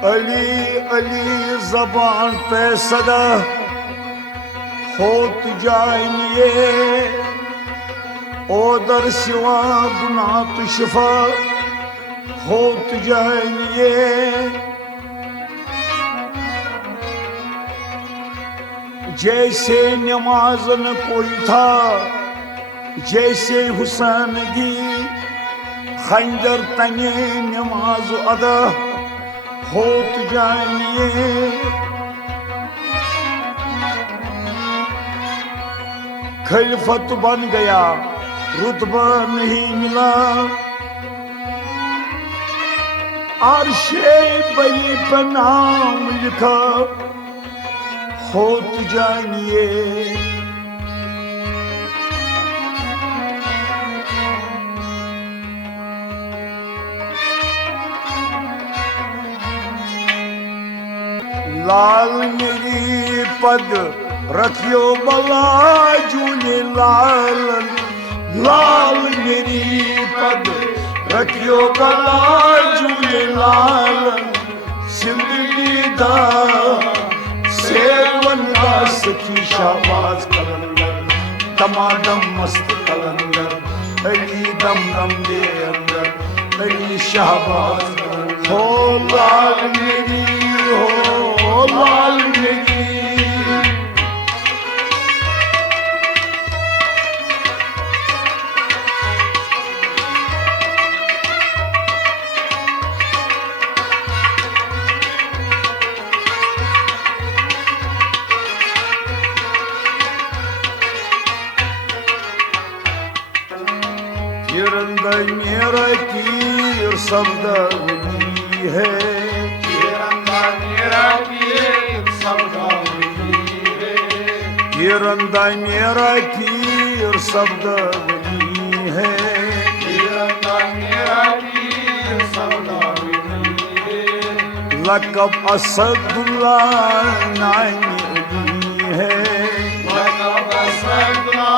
अली अली ज़बान पे सदा होत जाएंगे, ओदर सिवा गुनाह तो शिफा होत जाएंगे। जैसे नमाज न कोई था, जैसे हुसैन दी खंजर तने नमाज अदा होत जाएंगे। खिलाफत बन गया, रुतबा नहीं मिला, अर्शे बरी पर नाम लिखा होत जाएंगे। लाल मेरी पद रखियो बला झूले लाल, लाल मेरी पद रखियो बला झूले लाल। जिंदगी दा सेवन दा सखी शाबाज कलंदर, दमादम मस्त कलंदर, अली दम दम दे अंदर, अली शाबाज हो लाल मेरी, हो लाल मेरी। गिरंदा मेरा पीर सबदा वली है, गिरंदा मेरा पीर सबदा वली है, गिरंदा मेरा पीर सबदा वली है, गिरंदा मेरा पीर सबदा वली है। लक़ब असदुल्ला नामी अली है, लक़ब असदुल्ला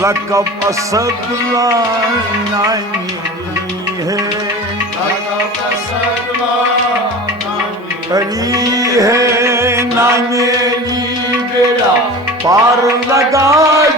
लक़ब असदुल्ला नामी अली है, लक़ब असदुल्ला अली है नामी अली। बेड़ा पार लगा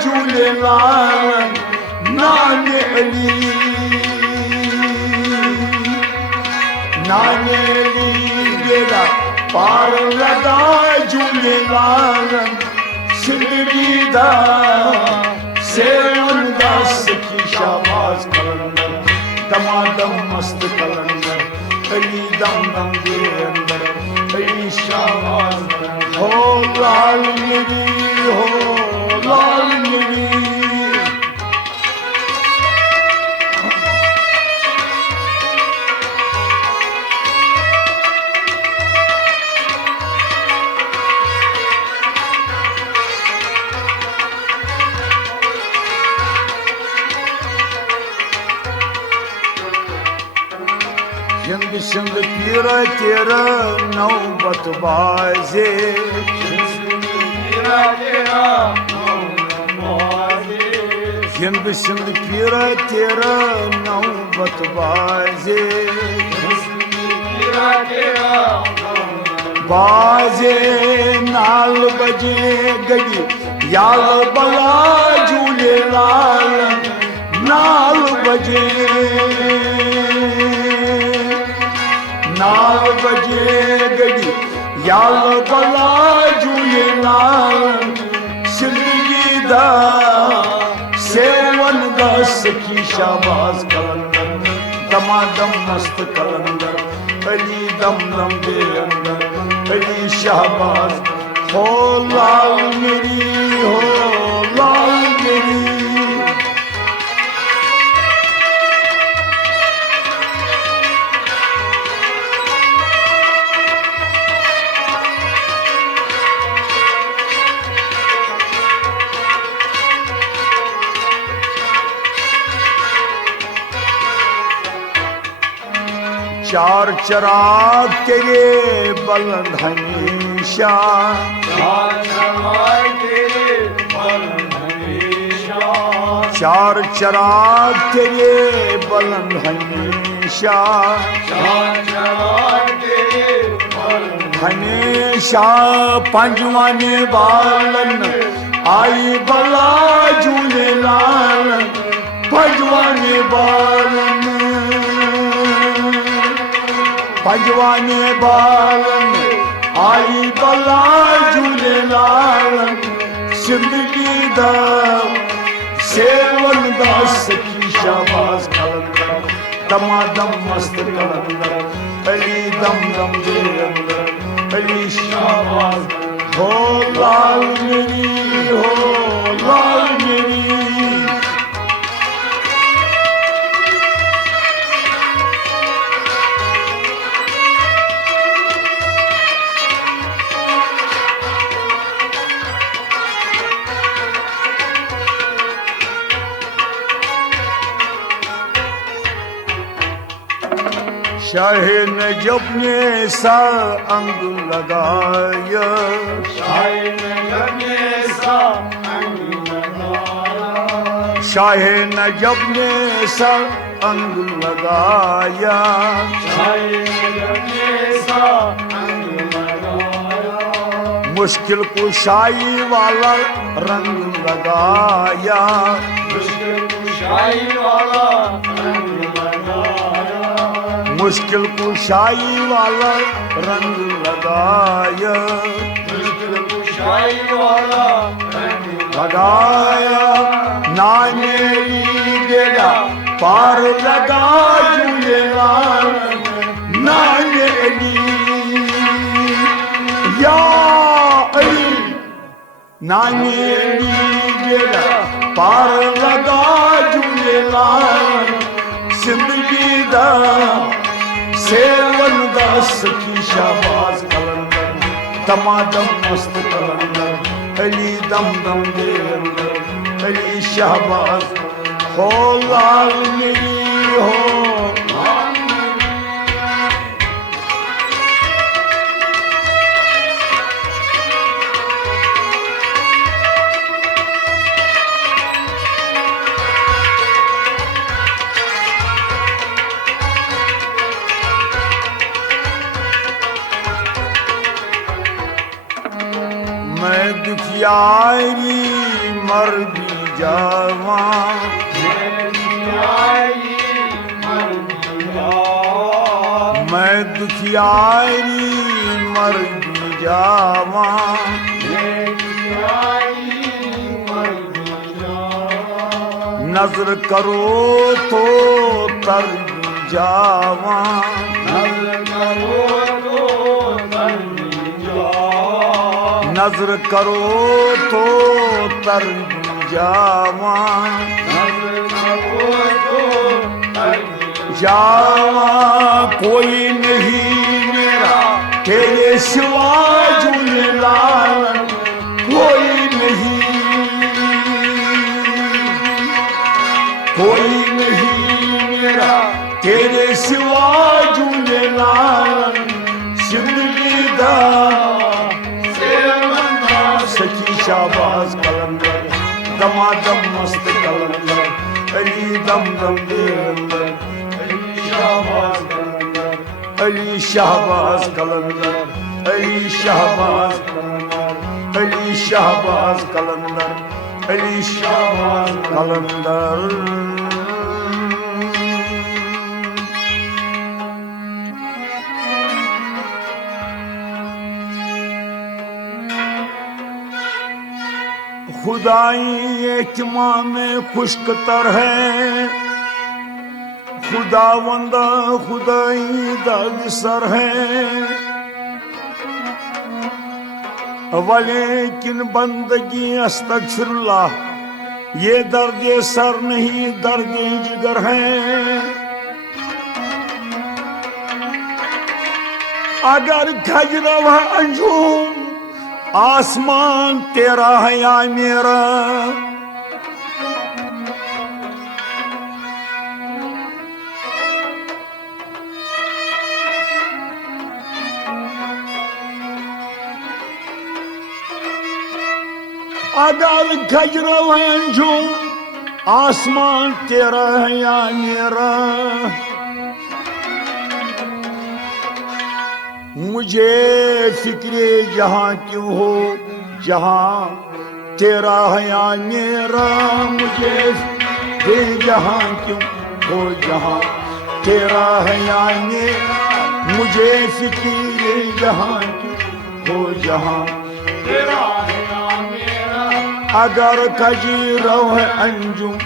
झूले लाल नामी अली, नामी अली। बेड़ा पार लगा झूले लाल, जिंदगी दा सेवन दा सखी शाबाज कलंदर, दमादम मस्त कलंदर, अली दम दम दे अंदर, अली शाबाज हो लाल मेरी, हो लाल मेरी। जिंद सिंध पीर तेरा नौबत बाजे, जिंद सिंध पीर तेरा नौबत बाजे, बाजे नाल बजे गई याल बला झूले लाल, नाल बजे नाल बजे गई याल बला झूले लाल। जिंदगी दा सेवन दा सखी शाबाज कलंदर, दमादम मस्त कलंदर, अली दम दम दे अंदर, अली शाबाज हो लाल मेरी, हो लाल मेरी। चार चराग तेरे बुलंद हमेशा, चार चराग तेरे बुलंद हमेशा, चार चराग तेरे बुलंद हमेशा। शहंशाह शान शमाल तेरे बुलंद हमेशा पंजवाने बालन आई बला झूलेलाल पंजवाने बालन पंजवाने बालन आई बला झूलेलाल जिंदगी दा सेवन दा सखी शाबाश कलंदर दमादम मस्त कलंदर अली दम दम दे अंदर अली शाबाश हो लाल मेरी हो लाल मेरी शाहे नजब ने सा अंग लगाया शाइन जने सा अंग लगाया शाहे नजब ने सा अंग लगाया शाइन जने सा अंग लगाया मुश्किल कुशाई वाला रंग लगाया मुश्किल कुशाई वाला रंग लगाया मुश्किल कुशाई वाला रंग लगाया मुश्किल कुशाई वाला रंग लगाया नाने बेड़ा पार लगा झूलेलाल नाने या अली नाने बेड़ा पार लगा झूलेलाल जिंदगी दा सेवन दा सखी शाबाश कलंदर दमादम मस्त कलंदर अली दम दम दे अंदर अली शाबाश हो लाल मेरी हो मैं दुखियारी मर भी जावा मैं दुखियारी मर भी जावा नजर करो तो तर भी जावा नजर करो तो तर भी जावा जावा कोई नहीं मेरा तेरे सिवा झूलेलाल कोई नहीं मेरा तेरे सिवा झूलेलाल जिंदगी दा सखी शाबाश कलंदर दमादम मस्त कलंदर अली दम दम दे अंदर अली शाहबाज कलंदर अली शाहबाज कलंदर अली शाहबाज कलंदर अली शाहबाज कलंदर खुदाई एहतिमाम में खुश्क तर है खुदावंदा खुदाई दर्द सर है वलेकिन बंदगी अस्तगफिरुल्लाह ये दर्द सर नहीं दर्द जिगर है। अगर खजरवा अंजुम आसमान तेरा है या मेरा अगर खजरवांझू आसमान तेरा है या मेरा मुझे फिक्रे जहां क्यों हो जहां तेरा हया मेरा, मुझे फिक्रे जहां क्यों हो जहां तेरा हया मेरा, मुझे फिक्रे जहां क्यों हो जहां तेरा हया मेरा। अगर खजी रहो है अंजुम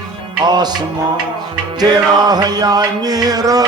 आसमां तेरा हया मेरा।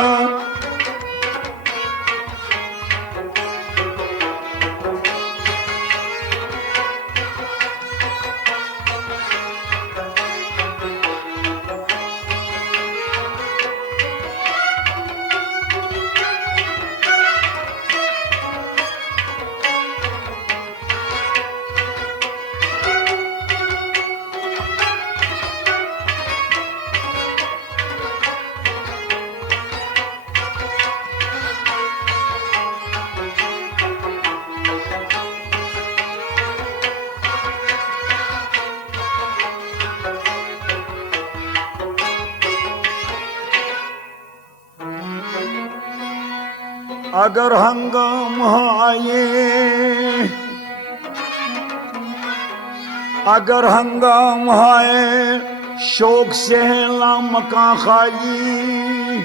अगर हंगाम आए, अगर हंगाम आए शौक से है लामका खाली,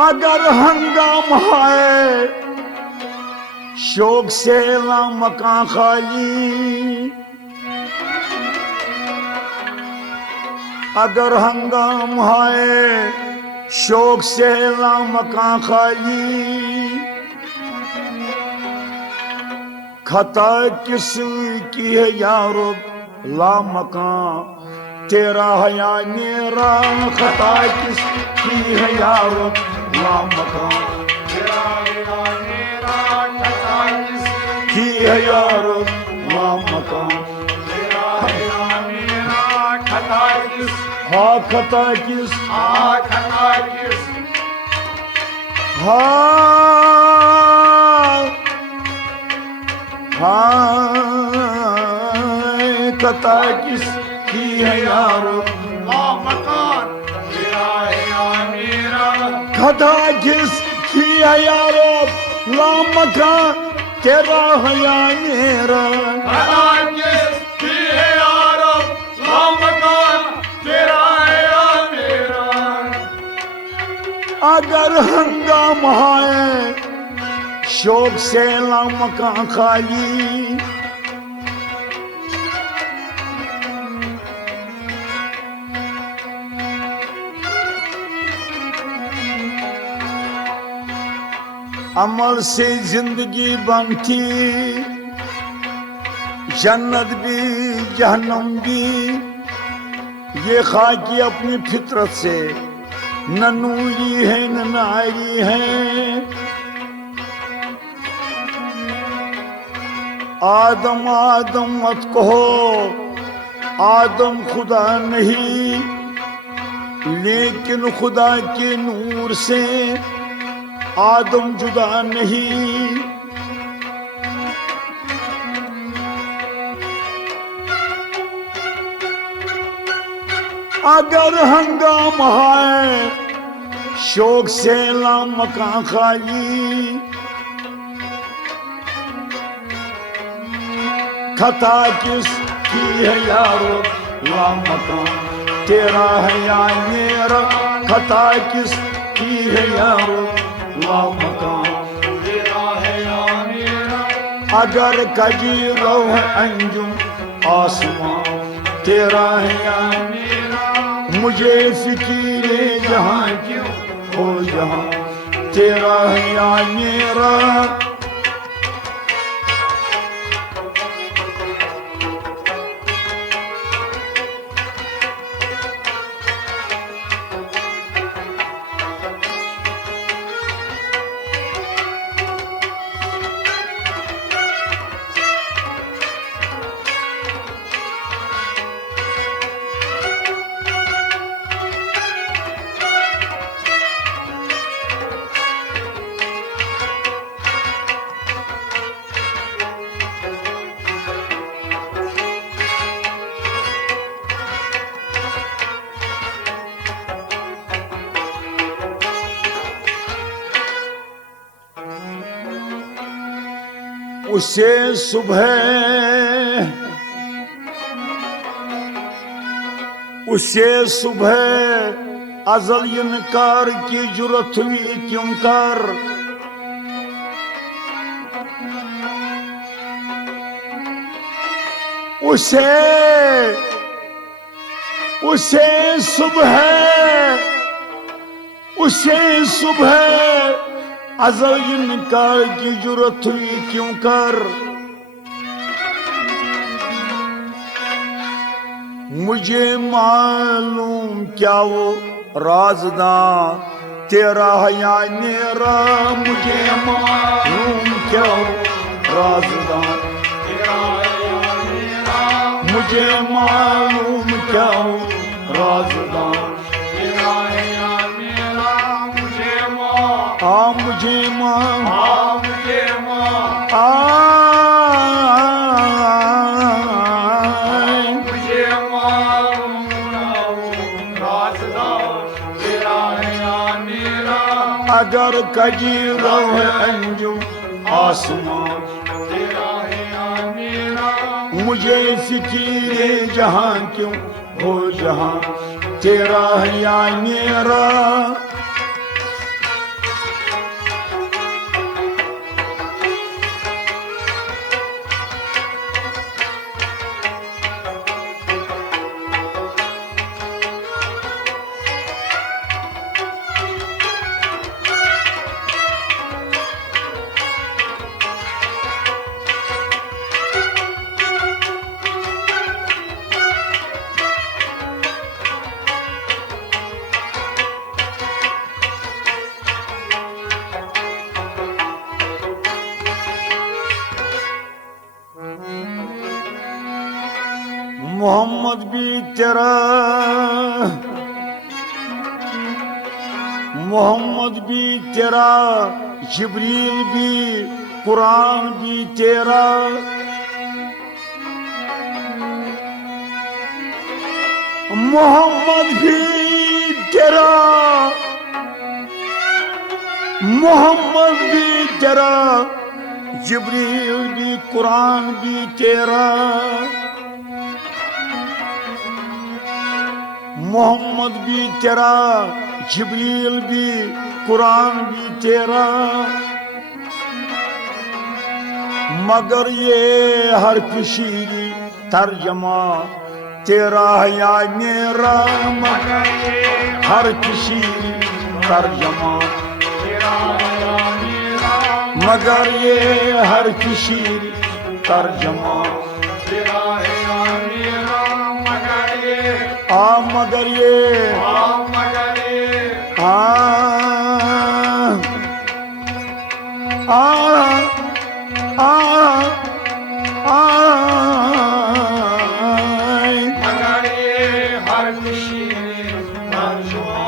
अगर हंगाम आए शौक से लामका खाली, अगर हंगाम आए शौक से लामका खाली, खता किस की है यारो लामका तेरा हया मेरा, खता किस की है यारो लामका तेरा हया मेरा। खता की है यारो लामका तेरा हया मेरा। खता किस। हाँ खता किस, हाँ खता किस। हाँ हाँ खता किस की है यारो मकान तेरा हया मेरा। खता किस की है यारो लामका तेरा हया मेरा। खता किस की है यारो मकान तेरा हया मेरा। अगर हंगाम आए शौक से लामका खाली, अमल से जिंदगी बनती, जन्नत भी जहन्नम भी, ये खाकी अपनी फितरत से न नूरी है न नारी है। आदम आदम मत कहो, आदम खुदा नहीं, लेकिन खुदा के नूर से आदम जुदा नहीं। अगर हंगाम है शौक से लामका खाली, खता किस की है यारो लामका तेरा है या मेरा, खता किस की है यारो लामका तेरा हया मेरा। अगर कजी रहो है अंजुम आसमां तेरा है या मेरा। मुझे फिक्रे जहां क्यों हो जहां तेरा है या मेरा। उसे सुबह अजल इनकार की जुर्रत हुई क्यों कर। उसे सुबह अजल इनकार की जुर्रत हुई क्यों कर। मुझे मालूम क्या वो राज़दां तेरा है या मेरा। मुझे मालूम क्या वो राज़दां तेरा है या मेरा। मुझे मालूम क्या वो राज़दां तेरा है या मेरा। मुझे माँ मुझे माँ मुझे माँ मुझे मालूम ना वो राज़दां तेरा है या मेरा। अगर कजी रहे अंजुम आसमां तेरा है या मेरा। मुझे फिकीरे जहां क्यों हो जहां तेरा है या मेरा। मोहम्मद भी तेरा जिब्रील भी कुरान भी तेरा। मोहम्मद भी तेरा जिब्रील भी कुरान भी तेरा। मोहम्मद भी तेरा जिब्रील भी कुरान भी तेरा। मगर ये हर्फ शीरी तर्जमा तेरा है या मेरा। मगर ये हर्फ शीरी तर्जमा तेरा है या मेरा। मगर ये हर्फ शीरी तर्जमा तेरा है या मेरा। मगर ये मगर ये मगर ये मगर ये हर खुशी तर्जुमा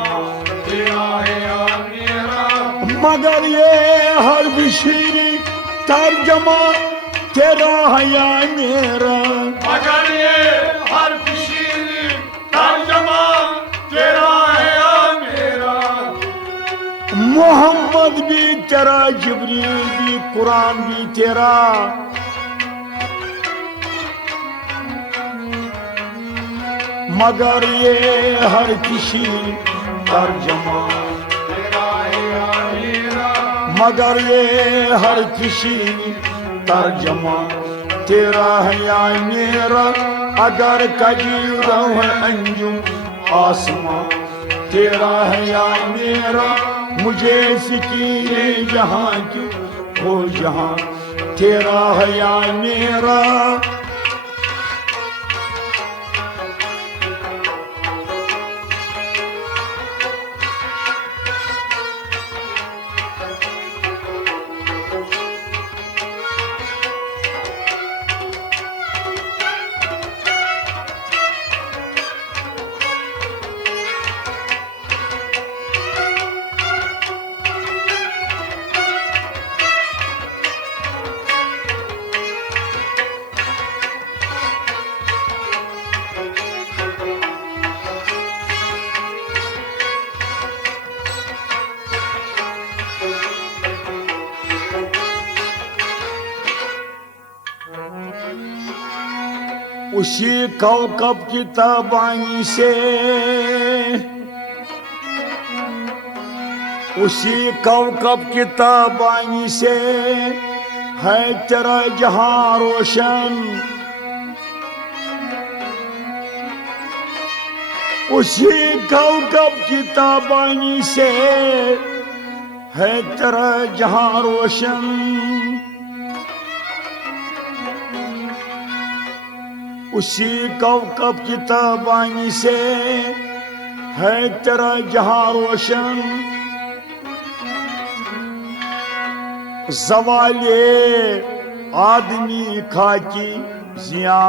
तेरा है या मेरा। मगर ये हर बिशीरी तर्जमा तेरा है या मेरा। मगर ये हर खुशी तर्जुमा तेरा है या मेरा। मोहम्मद भी तेरा जिब्रील भी कुरान भी तेरा। मगर ये हर किसी तर्जमा तेरा है या मेरा। मगर ये हर किसी तर्जमा तेरा है या मेरा। अगर कजीरा है अंजुम आसमां तेरा है या मेरा। मुझे फिकीरे जहां क्यों हो जहां तेरा है या मेरा। उसी कौकब की ताबानी से, उसी कौकब की ताबानी से है तेरा जहां रोशन। उसी कौकब की ताबानी से है तेरा जहां रोशन। उसी कौकब की ताबानी से है तेरा जहां रोशन। ज़वाले आदमी खाकी जिया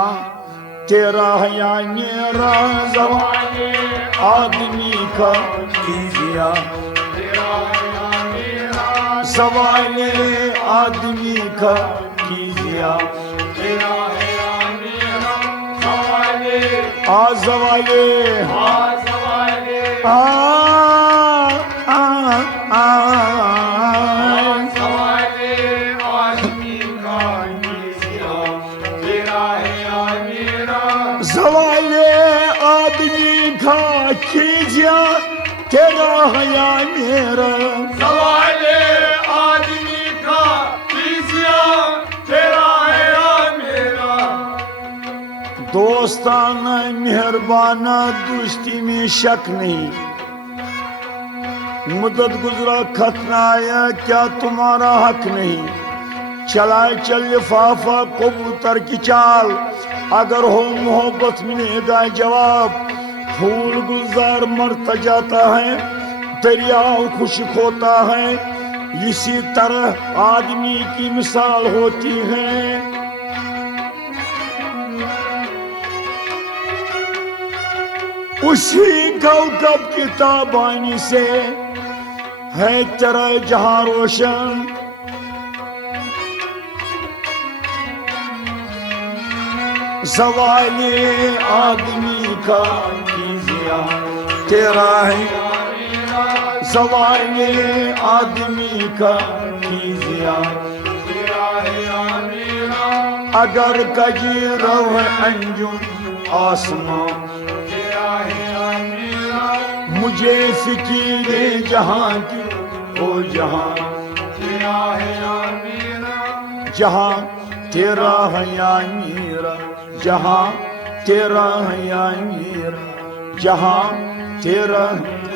तेरा है या मेरा। ज़वाले आदमी खाकी जिया तेरा है या मेरा। ज़वाले आदमी खाकी जिया तेरा है या मेरा। सवाले ज़वाले सवाले सवाले आदमी का कीजिया तेरा है या मेरा। ज़वाले आदमी का कीजिया तेरा है या मेरा। सवाले आदमी का कीजिया तेरा है या मेरा। दोस्ताना मेहरबाना दोस्ती में शक नहीं। मुद्दत गुजरा खतना आया क्या तुम्हारा हक नहीं। चलाए चल लिफाफा कबूतर की चाल, अगर हो मोहब्बत मिलेगा जवाब। फूल गुलजार मरता जाता है, दरियाव खुशक होता है, इसी तरह आदमी की मिसाल होती है। उसी कौकब की ताबानी से है तेरा जहां रोशन। ज़वाले आदमी का कीजिया तेरा है। ज़वाले आदमी का कीजिया तेरा है या मेरा। अगर कजीरो है अंजुम आसमां। तेरा है या मेरा। मुझे फिकीरे जहां की हो जहां। तेरा है या मेरा। जहां तेरा है या मेरा। जहां तेरा है या मेरा। जहां तेरा है या